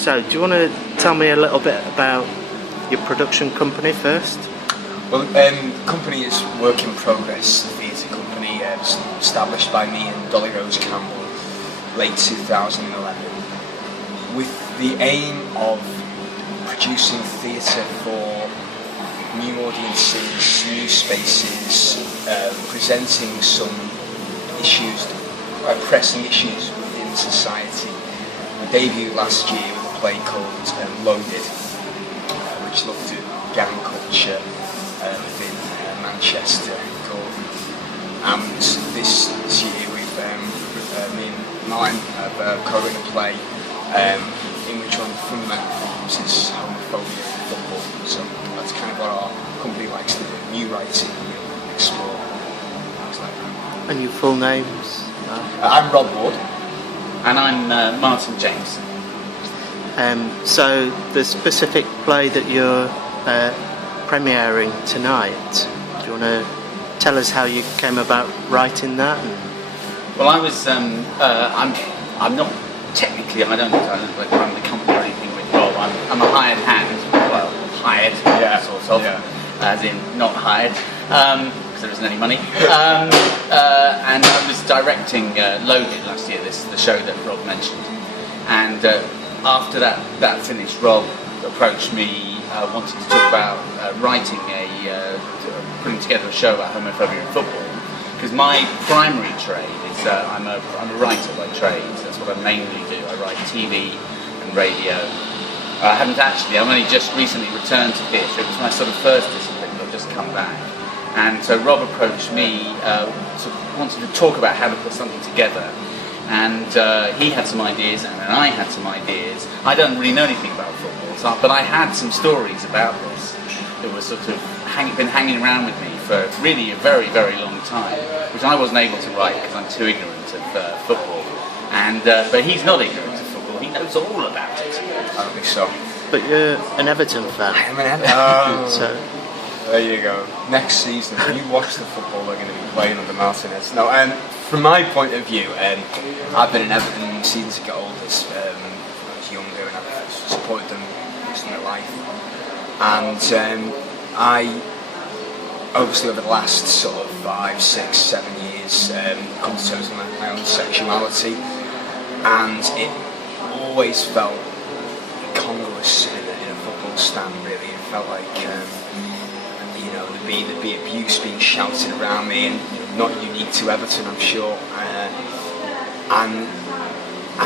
So, do you want to tell me a little bit about your production company first? Well, company is Work in Progress Theatre Company, established by me and Dolly Rose Campbell, late 2011, with the aim of producing theatre for new audiences, new spaces, presenting some issues, pressing issues within society. We debuted last year with a play called Loaded, which looked at gang culture within Manchester. And this year we've, me and mine have co-written a play in which one of the fundamental themes is homophobia in football. So that's kind of what our company likes to do, new writing, and explore things like that. And your full names? I'm Rob Ward. And I'm Martin Jameson. So the specific play that you're premiering tonight, do you want to tell us how you came about writing that? Well, I was, I'm not technically, I don't run the company or anything with Rob. I'm a hired hand. Well, hired, sort of, as in not hired, because there isn't any money. And I was directing Loaded last year, the show that Rob mentioned. And after that finished, Rob approached me wanting to talk about putting together a show about homophobia in football. Because my primary trade is I'm a writer by trade. That's what I mainly do. I write TV and radio. I've only just recently returned to theatre. It was my sort of first discipline, but I've just come back. And so Rob approached me, sort of wanted to talk about how to put something together. And he had some ideas, and then I had some ideas. I don't really know anything about football, but I had some stories about this that were sort of been hanging around with me for really a very, very long time, which I wasn't able to write because I'm too ignorant of football. And but he's not ignorant of football; he knows all about it. I don't think so. But you're an Everton fan. I am an Everton. So there you go. Next season, when you watch the football, they're going to be playing under Martinez. No, from my point of view, I've been an Everton season ticket holder when I was younger, and I've supported them most of my life. And I, obviously over the last sort of 5, 6, 7 years, come to terms with my own sexuality, and it always felt incongruous in a football stand. Really, it felt like there'd be abuse being shouted around me, and not unique to Everton, I'm sure. And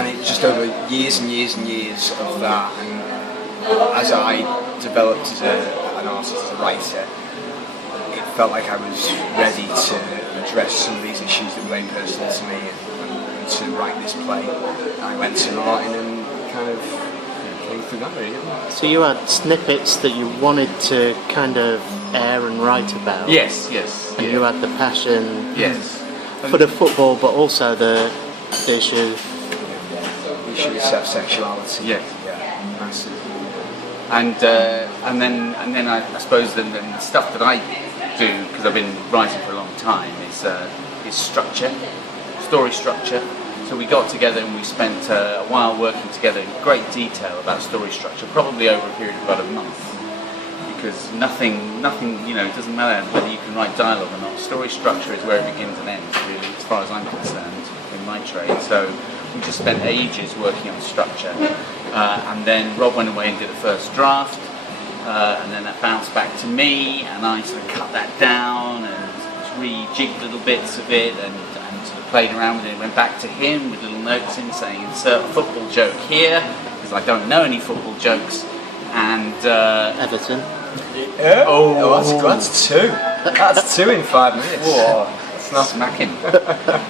it just over years and years and years of that, and as I developed as an artist, as a writer, it felt like I was ready to address some of these issues that were very personal to me, and to write this play. I went to Martin and kind of came through that really. So you had snippets that you wanted to kind of air and write about? Yes. And you had the passion for the football, but also the issue. The issue of self-sexuality. Yes. Yeah, massive. And then I suppose the stuff that I do, because I've been writing for a long time, is structure, story structure. So we got together and we spent a while working together in great detail about story structure, probably over a period of about a month. Because nothing, it doesn't matter whether you can write dialogue or not. Story structure is where it begins and ends, really, as far as I'm concerned, in my trade. So we just spent ages working on structure. And then Rob went away and did a first draft, and then that bounced back to me, and I sort of cut that down and rejigged little bits of it, and sort of played around with it. Went back to him with little notes in saying, insert a football joke here, because I don't know any football jokes. And Everton. Yeah. Oh, that's two. That's 2 in 5 minutes. Whoa, that's not smacking.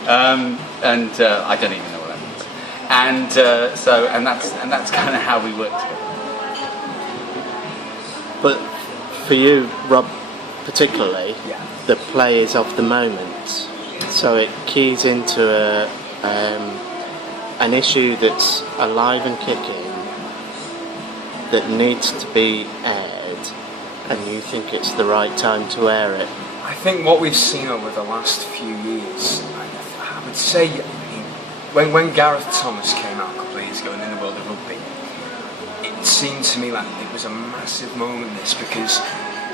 And I don't even know what that means. And that's kind of how we work together. But for you, Rob, particularly, the play is of the moment, so it keys into an issue that's alive and kicking that needs to be aired, and you think it's the right time to air it. I think what we've seen over the last few years, I would say, when Gareth Thomas came out a couple of years ago in the world of rugby, seemed to me like it was a massive moment, this, because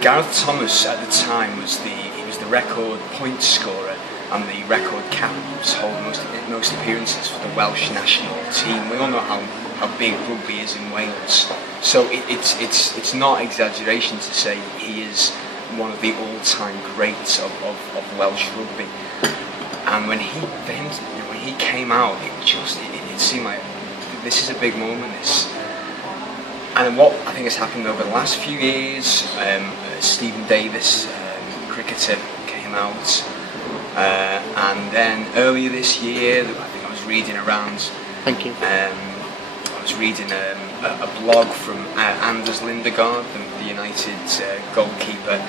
Gareth Thomas at the time was the record point scorer and the record captain. He was holding most appearances for the Welsh national team. We all know how big rugby is in Wales, so it's not exaggeration to say he is one of the all-time greats of Welsh rugby. And when he came out, it seemed like this is a big moment. This, and what I think has happened over the last few years, Stephen Davis, cricketer, came out, and then earlier this year, I think I was reading around. Thank you. I was reading a blog from Anders Lindegaard, the United goalkeeper,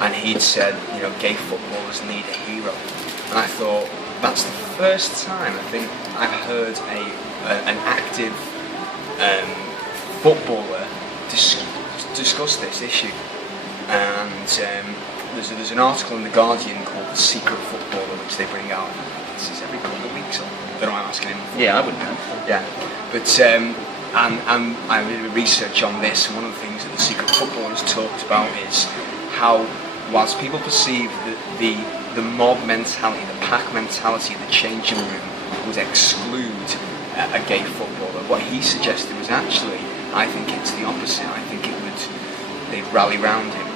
and he'd said, gay footballers need a hero. And I thought, that's the first time I think I've heard an active footballer discuss this issue. And there's an article in The Guardian called The Secret Footballer, which they bring out. This is every couple of weeks. I don't know why I'm asking him. Yeah, I wouldn't know. Yeah, but and I did research on this, and one of the things that The Secret Footballer has talked about is how, whilst people perceive that the mob mentality, the pack mentality of the changing room would exclude a gay footballer, what he suggested was actually, I think it's the opposite. I think they'd rally round him.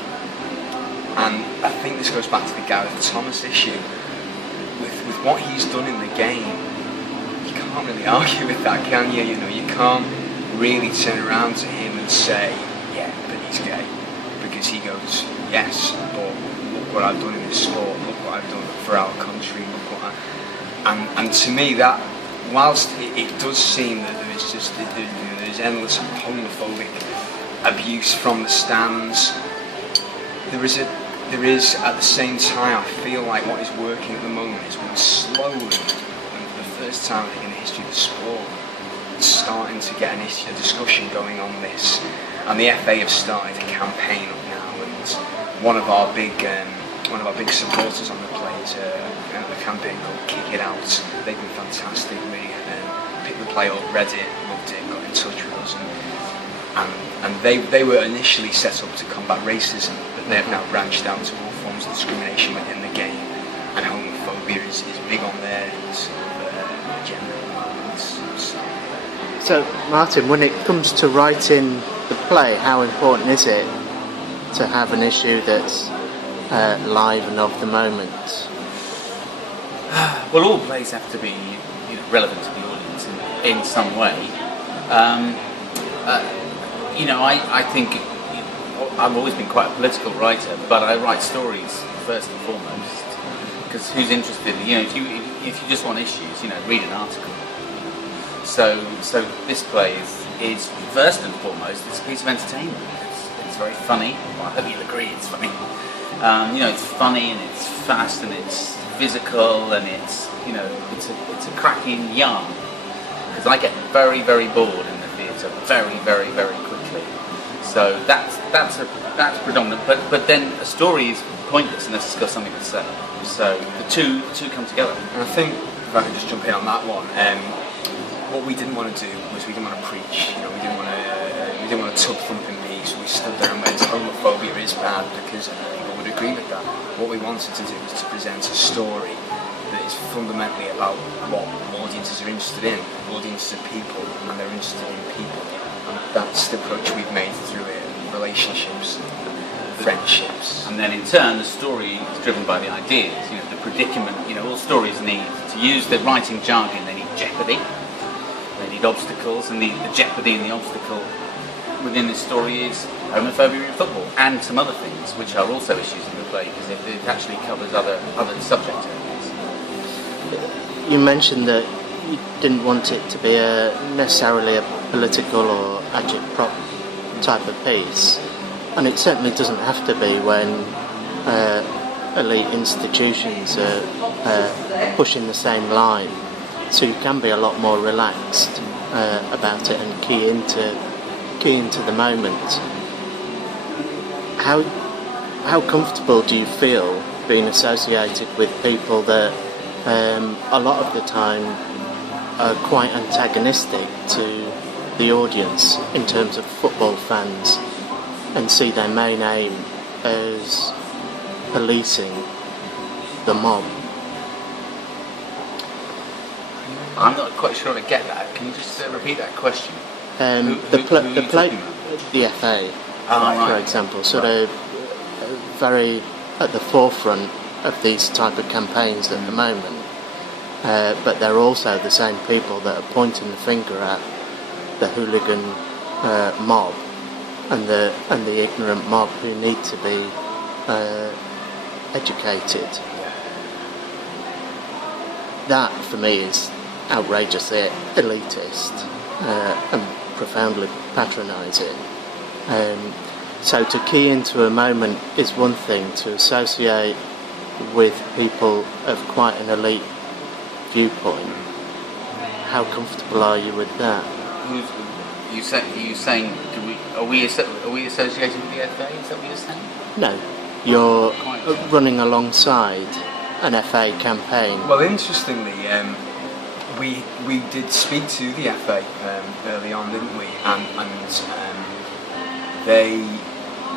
And I think this goes back to the Gareth Thomas issue. With what he's done in the game, you can't really argue with that, can you? You can't really turn around to him and say, yeah, but he's gay. Because he goes, yes, but look what I've done in this sport, look what I've done for our country, look what and to me, that, whilst it does seem that there's endless homophobic abuse from the stands, there is at the same time, I feel like what is working at the moment is we're slowly, and for the first time in the history of the sport, starting to get a discussion going on this. And the FA have started a campaign up now, and one of our big supporters on the play is a campaign called Kick It Out. They've been fantastic. We picked the play up, read it, loved it, got in touch with us, and they were initially set up to combat racism, but they have now branched out to all forms of discrimination within the game, and homophobia is big on their agenda. So, Martin, when it comes to writing the play, how important is it to have an issue that's live and of the moment? Well, all plays have to be relevant to the audience in some way. I think I've always been quite a political writer, but I write stories first and foremost, because who's interested? If you just want issues, read an article. So this play is first and foremost, it's a piece of entertainment. It's very funny. Well, I hope you'll agree it's funny. It's funny and it's fast and it's physical and it's a cracking yarn. Because I get very, very bored in the theatre very, very, very quickly. So that's predominant. But then a story is pointless unless it's got something to say. So the two come together. And I think, if I can just jump in on that one, what we didn't want to do was we didn't want to preach. We didn't want to tub thumping me. So we stood there and went, homophobia is bad, because people would agree with that. What we wanted to do was to present a story that is fundamentally about what audiences are interested in. Audiences are people, and they're interested in people. And that's the approach we've made through it. Relationships, friendships. And then in turn, the story is driven by the ideas, the predicament. All stories need, to use the writing jargon, they need jeopardy, they need obstacles, and the jeopardy and the obstacle within this story is homophobia in football, and some other things, which are also issues in the play, because it actually covers other subject areas. You mentioned that you didn't want it to be necessarily a political or agitprop type of piece, and it certainly doesn't have to be when elite institutions are pushing the same line, so you can be a lot more relaxed about it and key into the moment. How comfortable do you feel being associated with people that a lot of the time are quite antagonistic to the audience in terms of football fans and see their main aim as policing the mob. I'm not quite sure I get that. Can you just repeat that question? The FA, for example, sort of very at the forefront of these type of campaigns at the moment. But they're also the same people that are pointing the finger at the hooligan mob and the ignorant mob who need to be educated. That for me is outrageously elitist and profoundly patronising. So to key into a moment is one thing, to associate with people of quite an elite viewpoint. How comfortable are you with that? You saying? Are we associating with the FA? Is that what you're saying? No, you're running alongside an FA campaign. Well, interestingly, we did speak to the FA early on, didn't we? And they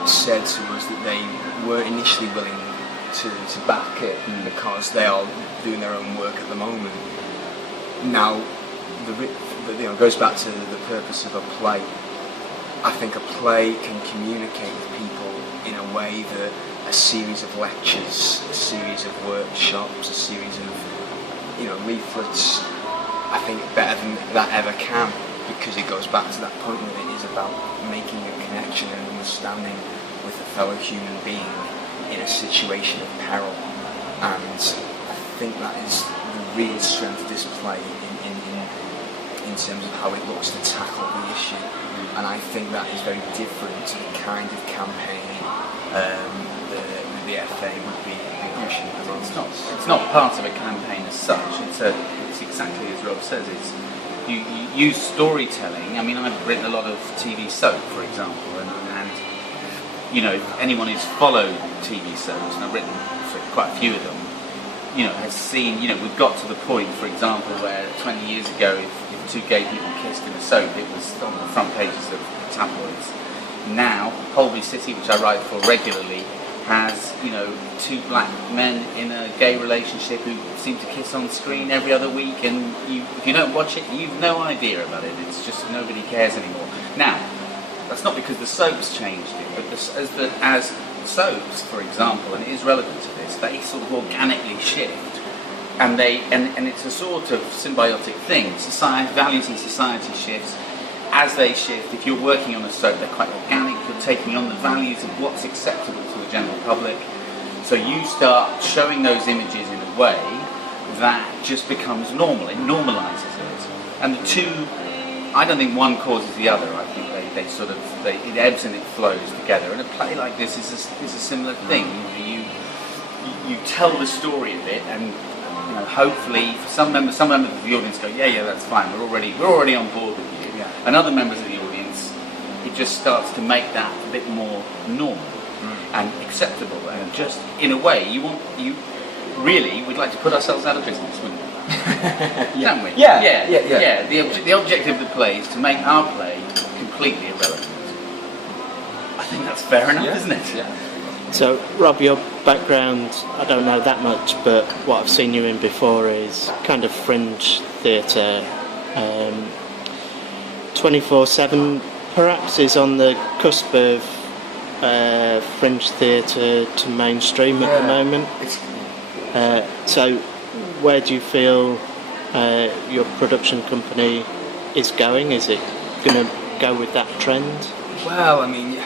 said to us that they were initially willing to back it because they are doing their own work at the moment. Now, it goes back to the purpose of a play. I think a play can communicate with people in a way that a series of lectures, a series of workshops, a series of leaflets, I think better than that ever can, because it goes back to that point where it is about making a connection and understanding with a fellow human being in a situation of peril. And I think that is the real strength of this play in terms of how it looks to tackle the issue. And I think that is very different to the kind of campaign the FA would be pushing at the moment. It's not part of a campaign as such. It's exactly as Rob says. It's you use storytelling. I mean, I've written a lot of TV soap, for example, and if anyone who's followed TV soaps, and I've written for quite a few of them, has seen, we've got to the point, for example, where 20 years ago, if two gay people kissed in a soap, it was on the front pages of tabloids. Now, Holby City, which I write for regularly, has, two black men in a gay relationship who seem to kiss on screen every other week, and if you don't watch it, you've no idea about it. It's just nobody cares anymore. Now, that's not because the soaps changed it, but as soaps, for example, and it is relevant to this, they sort of organically shift, and it's a sort of symbiotic thing. Society, values in society shifts. As they shift, if you're working on a soap, they're quite organic. You're taking on the values of what's acceptable to the general public. So you start showing those images in a way that just becomes normal. It normalises it. And the two, I don't think one causes the other. I think it ebbs and it flows together. And a play like this is a similar thing. You tell the story of it, and hopefully for some members of the audience go, yeah, that's fine. We're already on board with you. Yeah. And other members of the audience, it just starts to make that a bit more normal and acceptable. And just in a way, we'd like to put ourselves out of business, wouldn't we? Don't we? Yeah. The objective of the play is to make our play completely irrelevant. I think that's fair enough, isn't it? Yeah. So, Rob, your background, I don't know that much, but what I've seen you in before is kind of fringe theatre. 24/7 perhaps is on the cusp of fringe theatre to mainstream at the moment. So where do you feel your production company is going? Is it going to go with that trend? Well, I mean, you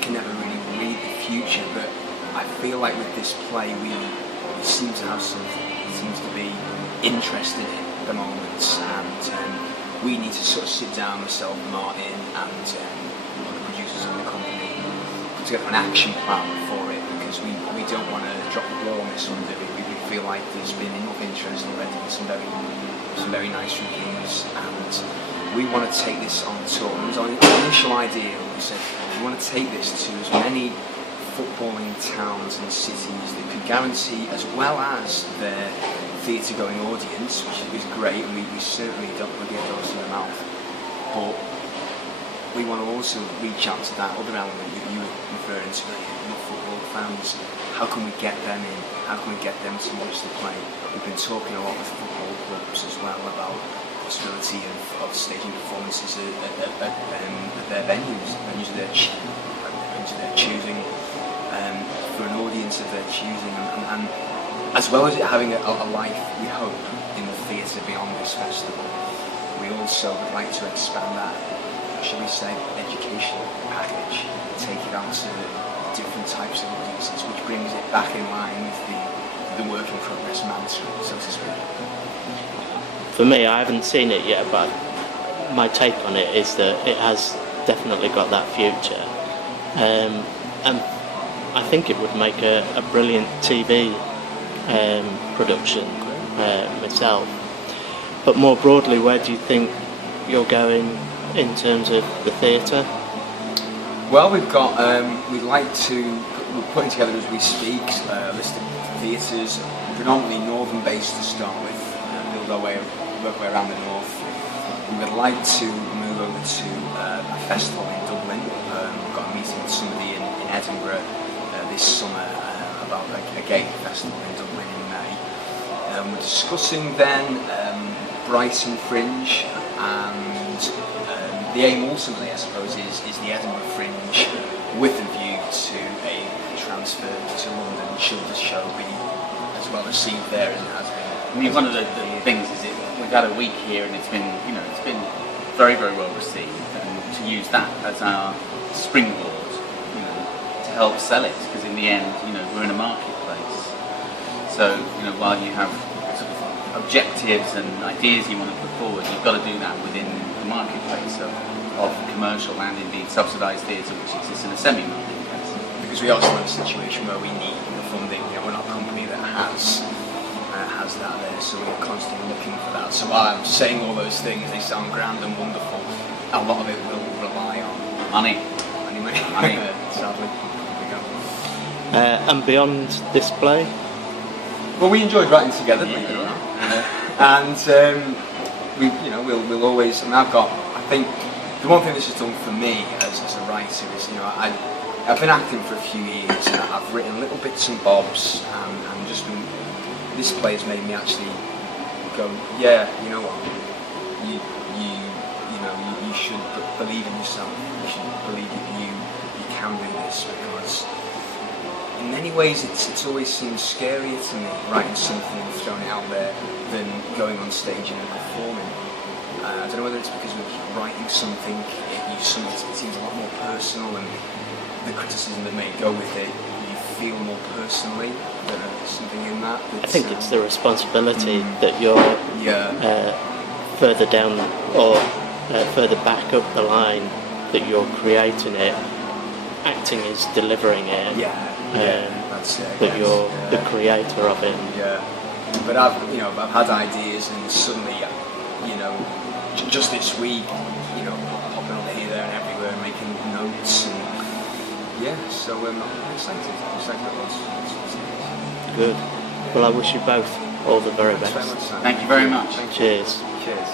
can never really read the future, but I feel like with this play we seem to have something that seems to be interested in at the moment, and we need to sort of sit down, myself, Martin, and one of the producers of the company, put together an action plan for it, because we don't want to drop the ball on this one, do we? We feel like there's been enough interest already, some very nice reviews, and we want to take this on tour. It was our initial idea. We said we want to take this to as many footballing towns and cities that could guarantee, as well as their theatre-going audience, which is great, and we certainly don't want to get those in the mouth, but we want to also reach out to that other element that you were referring to, your football fans. How can we get them in? How can we get them to watch the play? We've been talking a lot with football clubs as well about the possibility of staging performances at their venues of their choosing, for an audience of their choosing, and as well as it having a life, we hope, in the theatre beyond this festival, we also would like to expand that, shall we say, education package, take it out to different types of audiences, which brings it back in line with the work in progress mantra, so to speak. For me, I haven't seen it yet, but my take on it is that it has definitely got that future, and I think it would make a brilliant TV production myself. But more broadly, where do you think you're going in terms of the theatre? Well, we've got, we're putting together as we speak a list of theatres, predominantly northern based to start with, work our way around the north. We would like to move over to a festival in Dublin. We've got a meeting with somebody in Edinburgh this summer about a gay festival in Dublin in May. We're discussing then Brighton Fringe, and the aim ultimately, I suppose, is the Edinburgh Fringe with a view to a transfer to London. Should the show be as well received there as it has been? I mean, one of the things is we've had a week here and it's been very, very well received, and to use that as our springboard, to help sell it, because in the end, we're in a marketplace. So, while you have sort of objectives and ideas you want to put forward, you've got to do that within the marketplace of commercial and indeed subsidised theatre, which exists in a semi-marketplace. Because we are still in a situation where we need the funding. We're not a company that has that there, so we're constantly looking for that. So while I'm saying all those things, they sound grand and wonderful, a lot of it will rely on money. Sadly. And beyond this play? Well, we enjoyed writing together, and we'll always. And I think the one thing this has done for me as a writer is, I've been acting for a few years, and I've written little bits and bobs, and just been. This play has made me actually go, yeah, you know what, you should believe in yourself. You should believe that you can do this, because in many ways it's always seemed scarier to me writing something and throwing it out there than going on stage and performing. I don't know whether it's because of writing something, it seems a lot more personal, and the criticism that may go with it, you feel more personally. I don't know if there's something in that. I think it's the responsibility that you're further down or further back up the line, that you're creating it. Acting is delivering it. That's it. But you're the creator of it. Yeah. But I've had ideas, and suddenly, just this week, popping on here, there, and everywhere, making notes, and so I'm excited. Good. Well, I wish you both all the very best. Thanks very much, Sam. Thank you very much. Cheers. Cheers.